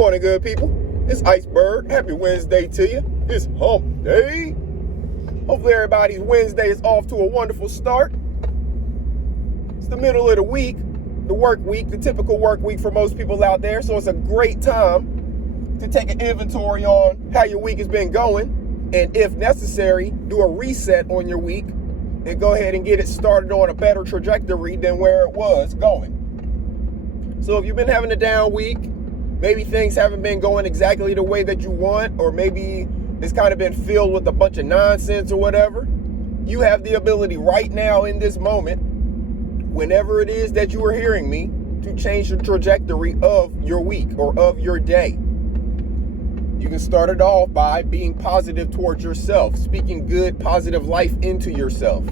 morning, good people. It's Iceberg. Happy Wednesday to you. It's hump day. Hopefully everybody's Wednesday is off to a wonderful start. It's the middle of the week, the work week, the typical work week for most people out there. So it's a great time to take an inventory on how your week has been going. And if necessary, do a reset on your week and go ahead and get it started on a better trajectory than where it was going. So if you've been having a down week, maybe things haven't been going exactly the way that you want, or maybe it's kind of been filled with a bunch of nonsense or whatever, you have the ability right now in this moment, whenever it is that you are hearing me, to change the trajectory of your week or of your day. You can start it off by being positive towards yourself, speaking good, positive life into yourself.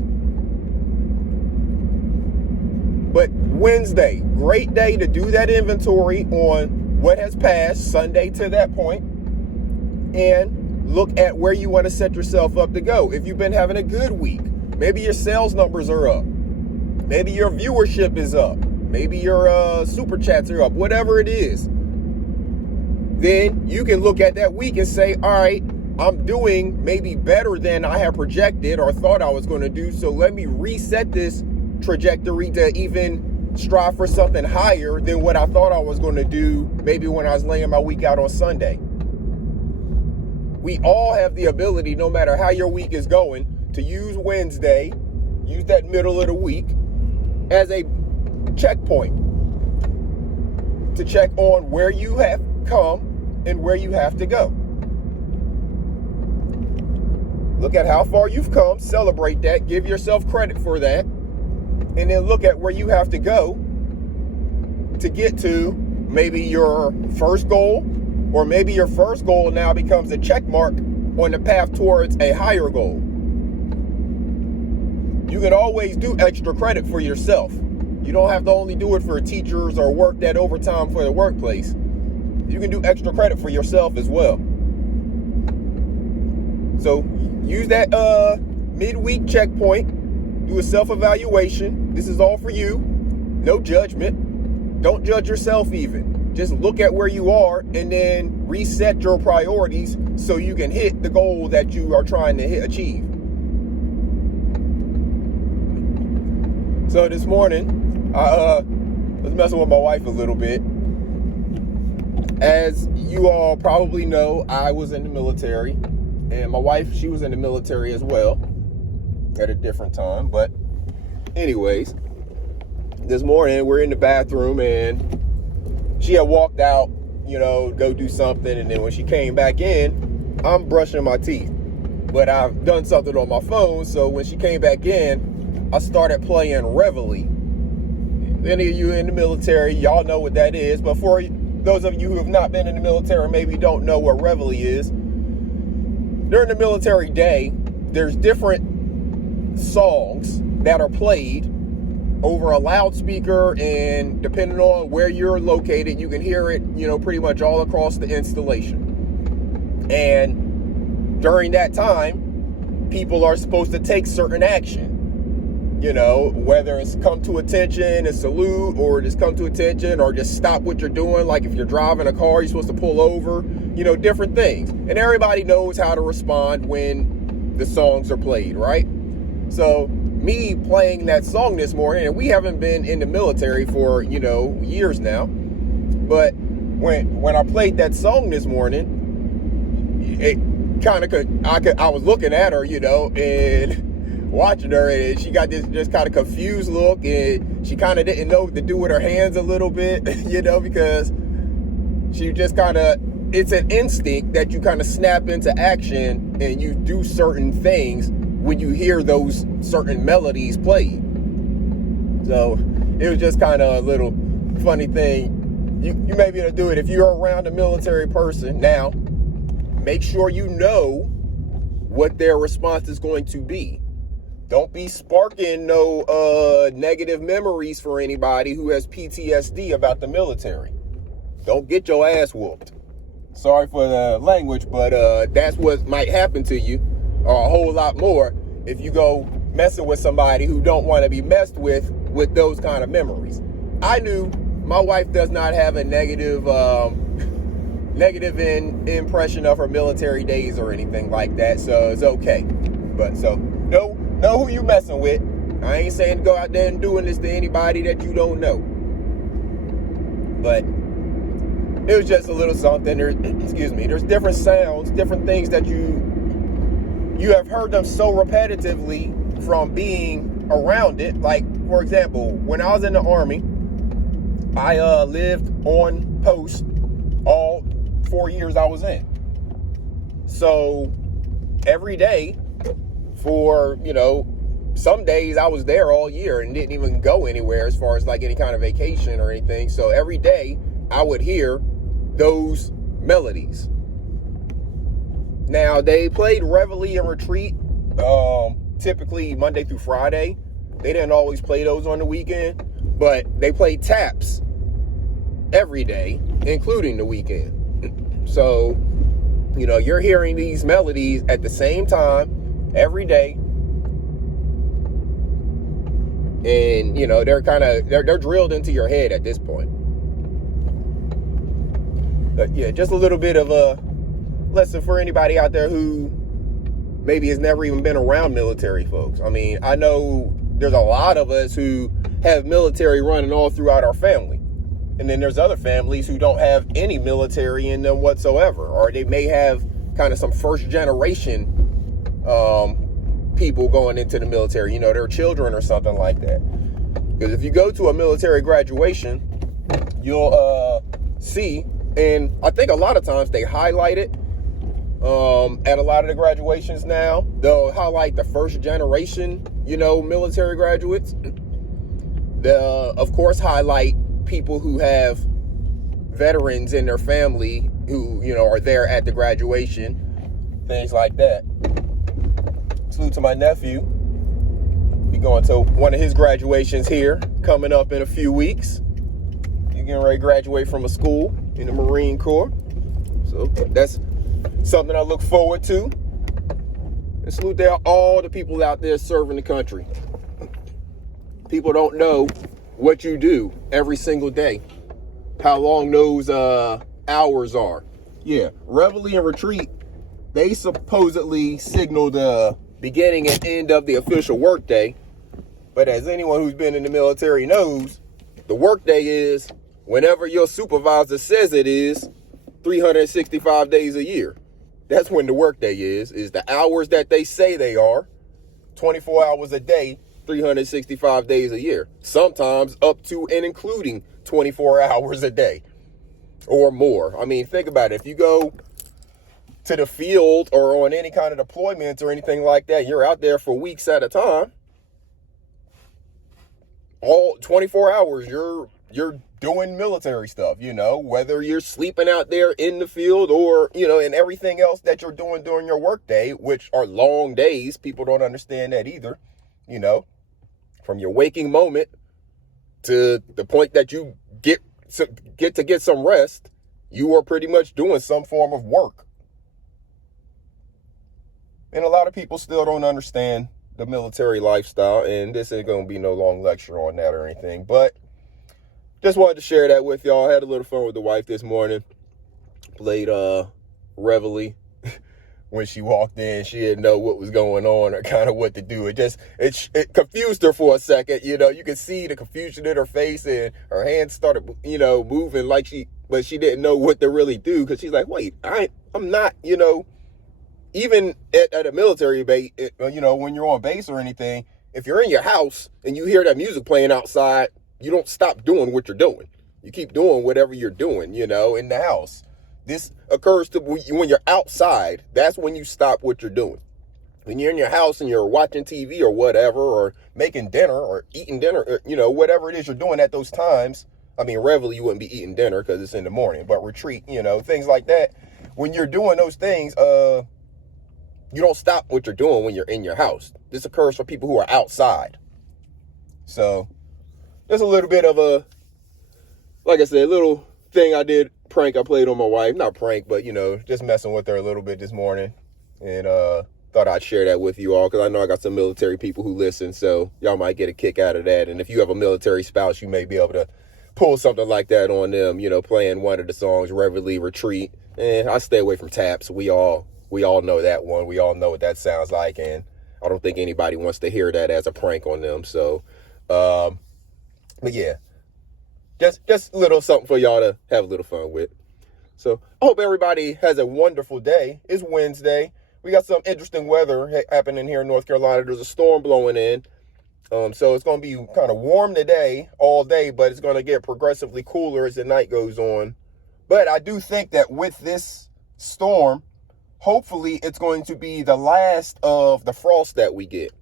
But Wednesday, great day to do that inventory on what has passed, Sunday to that point, and look at where you want to set yourself up to go. If you've been having a good week, maybe your sales numbers are up, maybe your viewership is up, maybe your super chats are up, whatever it is, then you can look at that week and say, all right, I'm doing maybe better than I had projected or thought I was going to do, so let me reset this trajectory to even strive for something higher than what I thought I was going to do maybe when I was laying my week out on Sunday. We all have the ability, no matter how your week is going, to use Wednesday, use that middle of the week as a checkpoint to check on where you have come and where you have to go. Look at how far you've come, celebrate that, give yourself credit for that, and then look at where you have to go to get to maybe your first goal, or maybe your first goal now becomes a check mark on the path towards a higher goal. You can always do extra credit for yourself. You don't have to only do it for teachers or work that overtime for the workplace. You can do extra credit for yourself as well. So use that midweek checkpoint. Do a self-evaluation. This is all for you. No judgment. Don't judge yourself even. Just look at where you are and then reset your priorities so you can hit the goal that you are trying to achieve. So this morning, I was messing with my wife a little bit. As you all probably know, I was in the military, and my wife, she was in the military as well at a different time. But anyways, this morning we're in the bathroom and she had walked out, go do something. And then when she came back in, I'm brushing my teeth, but I've done something on my phone. So when she came back in, I started playing Reveille. Any of you in the military, y'all know what that is. But for those of you who have not been in the military, maybe don't know what Reveille is. During the military day, there's different songs that are played over a loudspeaker, and depending on where you're located, you can hear it, pretty much all across the installation. And during that time, people are supposed to take certain action. Whether it's come to attention and salute, or just come to attention, or just stop what you're doing. Like if you're driving a car, you're supposed to pull over, different things. And everybody knows how to respond when the songs are played, right? So me playing that song this morning, and we haven't been in the military for, years now. But when I played that song this morning, it kind of I was looking at her, and watching her, and she got this just kind of confused look, and she kind of didn't know what to do with her hands a little bit, because she just it's an instinct that you kind of snap into action and you do certain things when you hear those certain melodies played. So it was just kind of a little funny thing. You may be able to do it if you're around a military person. Now, make sure you know what their response is going to be. Don't be sparking no negative memories for anybody who has PTSD about the military. Don't get your ass whooped. Sorry for the language, but that's what might happen to you, or a whole lot more, if you go messing with somebody who don't want to be messed with those kind of memories. I knew my wife does not have a negative negative impression of her military days or anything like that, so it's okay. But so know who you messing with. I ain't saying go out there and doing this to anybody that you don't know. But it was just a little something. There's different sounds, different things that you have heard them so repetitively from being around it. Like, for example, when I was in the Army, I lived on post all 4 years I was in. So every day for, some days I was there all year and didn't even go anywhere as far as like any kind of vacation or anything. So every day I would hear those melodies. Now, they played Reveille and Retreat typically Monday through Friday. They didn't always play those on the weekend, but they played taps every day, including the weekend. So, you're hearing these melodies at the same time every day. And, they're drilled into your head at this point. But yeah, just a little bit of a lesson for anybody out there who maybe has never even been around military folks. I mean, I know there's a lot of us who have military running all throughout our family. And then there's other families who don't have any military in them whatsoever. Or they may have kind of some first generation people going into the military, their children or something like that. Because if you go to a military graduation, you'll see, and I think a lot of times they highlight it at a lot of the graduations now. They'll highlight the first generation, military graduates. They'll, of course, highlight people who have veterans in their family who, are there at the graduation, things like that. Salute to my nephew. Be going to one of his graduations here coming up in a few weeks. He's getting ready to graduate from a school in the Marine Corps. So that's something I look forward to. And salute to all the people out there serving the country. People don't know what you do every single day, how long those hours are. Yeah, Reveille and Retreat, they supposedly signal the beginning and end of the official workday. But as anyone who's been in the military knows, the workday is whenever your supervisor says it is, 365 days a year. That's when the workday is the hours that they say they are, 24 hours a day, 365 days a year. Sometimes up to and including 24 hours a day or more. I mean, think about it. If you go to the field or on any kind of deployments or anything like that, you're out there for weeks at a time. All 24 hours, you're doing military stuff, whether you're sleeping out there in the field or, and everything else that you're doing during your workday, which are long days. People don't understand that either, from your waking moment to the point that you get some rest, you are pretty much doing some form of work. And a lot of people still don't understand the military lifestyle, and this ain't going to be no long lecture on that or anything, but just wanted to share that with y'all. I had a little fun with the wife this morning. Played Reveille. When she walked in, she didn't know what was going on or kind of what to do. It confused her for a second. You could see the confusion in her face, and her hands started, moving but she didn't know what to really do, because she's like, wait, I'm not, even at a military base, when you're on base or anything, if you're in your house and you hear that music playing outside, you don't stop doing what you're doing. You keep doing whatever you're doing, in the house. This occurs when you're outside. That's when you stop what you're doing. When you're in your house and you're watching TV or whatever, or making dinner or eating dinner, or, whatever it is you're doing at those times. I mean, Reveille, you wouldn't be eating dinner because it's in the morning, but Retreat, things like that. When you're doing those things, you don't stop what you're doing when you're in your house. This occurs for people who are outside. So there's a little bit of a, like I said, little thing I did, prank I played on my wife. Not prank, but, just messing with her a little bit this morning. And thought I'd share that with you all, because I know I got some military people who listen, so y'all might get a kick out of that. And if you have a military spouse, you may be able to pull something like that on them, playing one of the songs, Reveille Retreat. I stay away from taps. We all know that one. We all know what that sounds like, and I don't think anybody wants to hear that as a prank on them. So, but yeah, just a little something for y'all to have a little fun with. So I hope everybody has a wonderful day. It's Wednesday. We got some interesting weather happening here in North Carolina. There's a storm blowing in. So it's going to be kind of warm today, all day, but it's going to get progressively cooler as the night goes on. But I do think that with this storm, hopefully it's going to be the last of the frost that we get.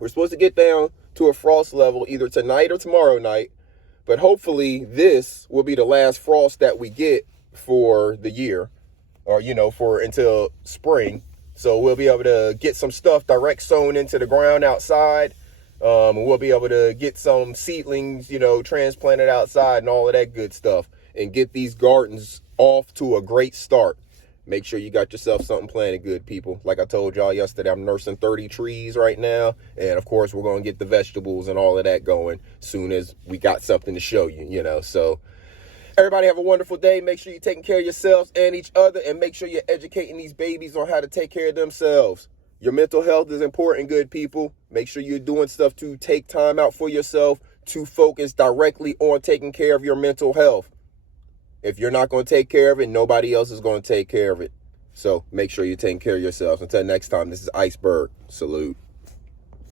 We're supposed to get down to a frost level either tonight or tomorrow night, but hopefully this will be the last frost that we get for the year, or, for until spring. So we'll be able to get some stuff direct sown into the ground outside. We'll be able to get some seedlings, transplanted outside and all of that good stuff, and get these gardens off to a great start. Make sure you got yourself something planted good, people. Like I told y'all yesterday, I'm nursing 30 trees right now. And of course, we're going to get the vegetables and all of that going soon as we got something to show you, So everybody have a wonderful day. Make sure you're taking care of yourselves and each other, and make sure you're educating these babies on how to take care of themselves. Your mental health is important, good people. Make sure you're doing stuff to take time out for yourself to focus directly on taking care of your mental health. If you're not going to take care of it, nobody else is going to take care of it. So make sure you're taking care of yourself. Until next time, this is Iceberg. Salute.